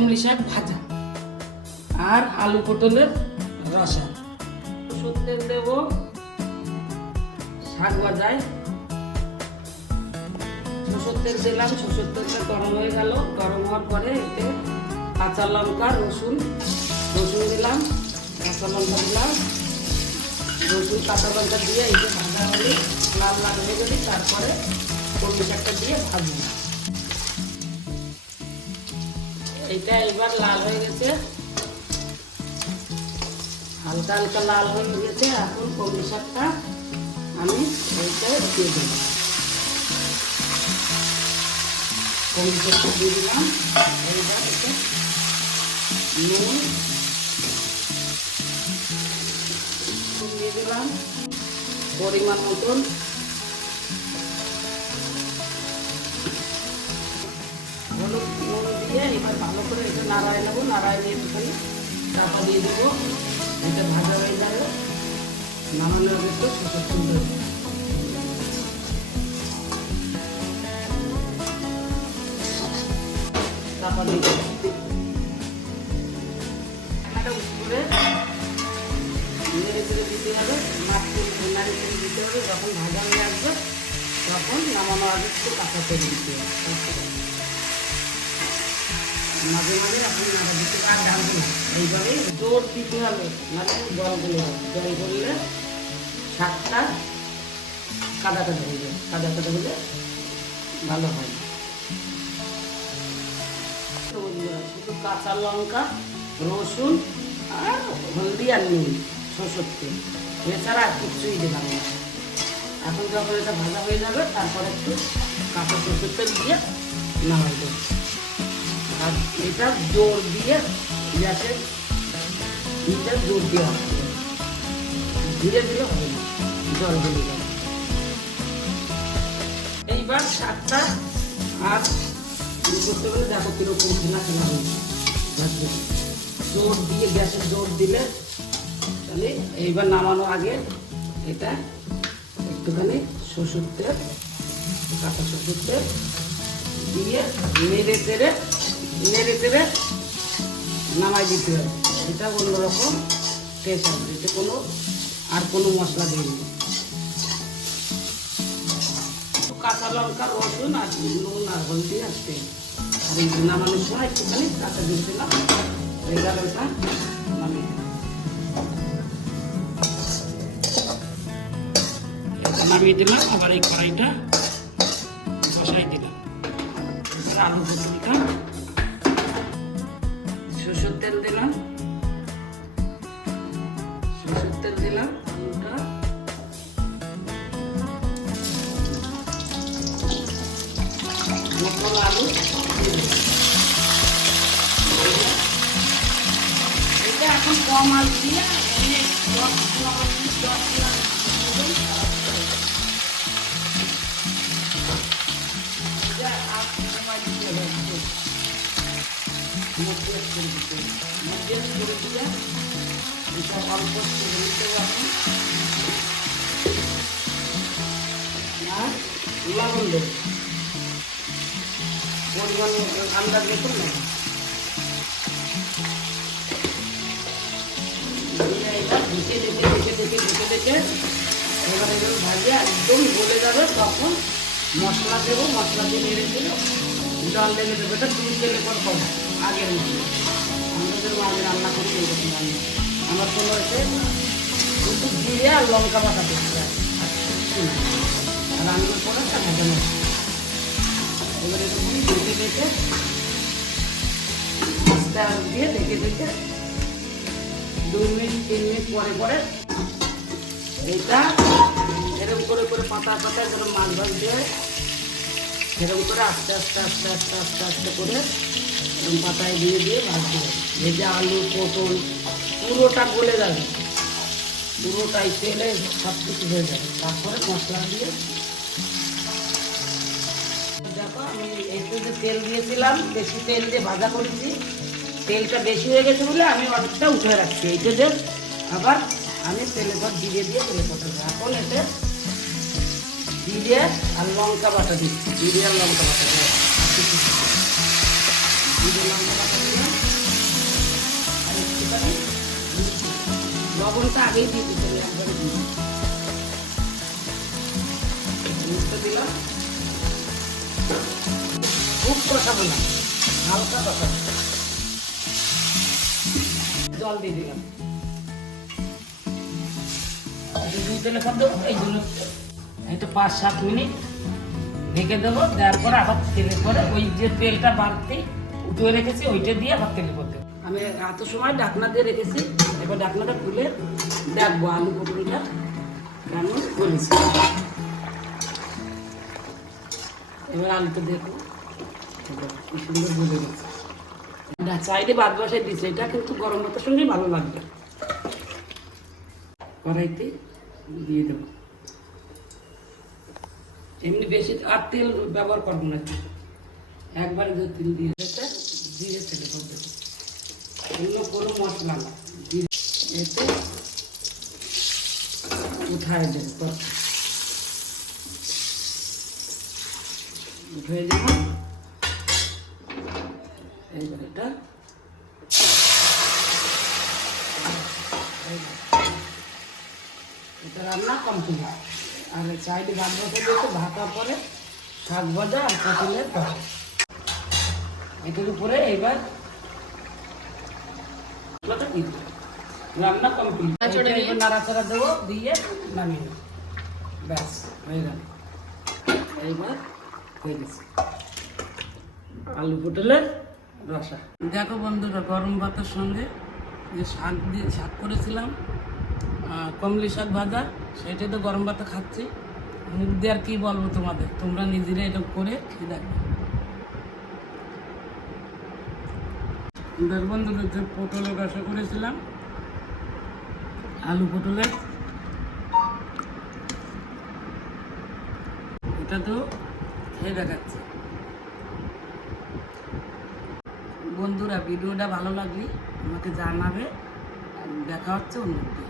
কমলি শাক ভাজা আর আলু পটলের রসা। সরষের তেল দেব শাক ভাজায়। সরষের তেল দিলাম, সরষের তেলটা গরম হয়ে গেল। গরম হওয়ার পরে এতে কাঁচা লঙ্কা রসুন দিলাম, কাঁচা লঙ্কা দিলাম, রসুন কাঁচা লঙ্কা দিয়ে এই যে ভাজা হলে লাল লাল হয়ে গেলে তারপরে কলমি শাকটা দিয়ে ভাজবো। এইটা এবার লাল হয়ে গেছে, হালকা হালকা লাল হয়ে গেছে। এখন কলমি শাকটা আমি এইটা দিয়ে দেবো। কলমি শাকটা দিয়ে দিলাম। এইবার এতে নুন দিয়ে দিলাম পরিমাণ মতন। হলুদ নুন দিয়ে এবার ভালো করে এটা নাড়ায় নেবো। নাড়ায় নিয়ে একটুখানি চাপা দিয়ে দেবো। এটা ভাজা হয়ে যাবে। নামানোর আগে একটু সরষের তেল দেবো। চাপা দিয়ে দেবো। ঢাকনাটা উঁচু করে নেড়ে চেড়ে দিতে হবে। মাছকে নাড়ে চেড়ে দিতে হবে। যখন ভাজা হয়ে আসবে তখন নামানোর আগে একটু কাঁচা তেল দিতে হবে। মাঝে মাঝে আপনি নাড়া দিতে আর ডালবে না। এইভাবে জোর দিতে হবে, নাহলে জল গলে হবে। জল গললে শাকটা কাদা কাদা হয়ে যাবে। কাদা কাদা হলে ভালো হয় না। শুধু কাঁচা লঙ্কা রসুন আর হলদি আর নুন সরষের তেল, এছাড়া আর কিছুই দিলাম না। এখন যখন এটা ভাজা হয়ে যাবে তারপরে একটু কাঁচা সরষের তেল দিয়ে নামাই দেবো। আর এটা জোর দিয়ে গ্যাসের এটা জোর দিয়ে হবে, ধীরে ধীরে হবে না, জল দিয়ে যাবে। এইবার শাকটা আর করতে গেলে দেখো কিরকম খেলা খেলা হয়েছে। জোর দিয়ে গ্যাসের জোর দিলে তাহলে এইবার নামানো আগে এটা একটুখানি সরষের তেল, কাঁচা সরষের তেল দিয়ে নেড়ে চেড়ে নামাই দিতে হবে। এটা অন্যরকম টেস্ট হবে। এতে আর কোনো মশলা দিইনি। কাঁচা লঙ্কা রসুন আর নুন আর হলদি আর তেল। আর এই নামানোর সময় একটুখানি কাঁচা দিয়ে দিলাম। এই গালটা নামিয়ে দিলাম। নামিয়ে দিলাম। আবার এই কড়াইটা বসাই দিলাম। এবার আলু পটলটা সরষের তেল দিলাম, আলুটা মটর আলু এটা এখন কম আলু দিয়ে অল্প আর লবণ দেব পরিমাণ আন্দাজ দেখুন না। দেখে এবার এগুলো ভাজে একদম গলে যাবে। তখন মশলা দেবো, মশলা দিয়ে নেড়ে দেবো, জল লেগে দেবো। এটা 2 তেলে পর হবে আগের মতো। আমাদের মাঝে রান্না করি এরকম রান্না। আমার কোনো এসে শুধু জিরে আর লঙ্কা বাটা দিতে হয়, আর রান্নার পরে একটা ভাজা মশলা। এবার এরকম দেখে আস্তে দিয়ে দেখে 2 মিনিট 3 মিনিট পরে এটা এরকম করে পাতা যেরকম মাছ ভাজ দিয়ে সেরকম করে আস্তে করে এরকম পাতায় দিয়ে ভাজতে হবে। ভেজে আলু পটল পুরোটা গলে যাবে, পুরোটাই তেলে সব কিছু হয়ে যাবে। তারপরে মশলা দিয়ে দেখো আমি একটু যে তেল দিয়েছিলাম, বেশি তেল দিয়ে ভাজা করেছি, তেলটা বেশি হয়ে গেছে বলে আমি অনেকটা উঠে রাখছি। এইটা যে আবার আমি তেলে পর দিয়ে তেলে পটাবো। এখন এতে জিরে আর লঙ্কা বাটা দিচ্ছি, জিরে আর লঙ্কা বাটা জিরে লঙ্কা বাটা দিলাম। লবণটা আগেই দিয়ে দিতে হবে, একবারে দিয়ে মিশতে দিলাম। খুব কষাবো না, হালকা কষাবো। জল দিয়ে দিলাম, দুই তেলে কর দেবো। এই জন্য এটা 5-7 মিনিট ঢেকে দেবো। দেওয়ার পরে আবার তেলে করে ওই যে তেলটা বাড়তি উঠে রেখেছি ওইটা দিয়ে আবার তেলে করতে হবে। আমি এত সময় ঢাকনা দিয়ে রেখেছি, এবার ঢাকনাটা খুলে দেখবো আলু পটলটা কেমন গলেছে। এবার আলুটা দেখো কি সুন্দর গলে গেছে। সাইডে বাদ বসাই দিচ্ছে, এটা কিন্তু গরম ভাতের সঙ্গে ভালো লাগবে। কড়াইতে দিয়ে দেবো, এমনি বেশি আর তেল ব্যবহার করবো না, একবারে যে তেল দিয়ে দিয়ে তেলে করবে, অন্য কোনো মশলা না। এতে উঠায় দেবো, উঠে দেব। এইবার এটা রান্না কমপ্লিট। আর সাইডে ভাত বসে দিয়েছে, ভাতার পরে শাক ভাজা আর পটলের তরকারি। এটার উপরে এইবার রান্না কমপ্লিট। নাড়াচাড়া দেবো, দিয়ে নামিয়ে নেব, ব্যাস হয়ে গেল। এইবার হয়ে গেছে আলু পটলের রসা। দেখো বন্ধুরা, গরম ভাতের সঙ্গে যে শাক করেছিলাম, কমলি শাক ভাজা, সেটাই তো গরম ভাতে খাচ্ছি। মুখ দিয়ে আর কি বলবো তোমাদের, তোমরা নিজেরা এটা করে খেয়ে দেখবে। বন্ধুরা, যে পটলের রসা করেছিলাম, আলু পটলের, এটা তো খেয়ে দেখাচ্ছে। বন্ধুরা, ভিডিওটা ভালো লাগলে আমাকে জানাবে। দেখা হচ্ছে অন্য ভিডিও।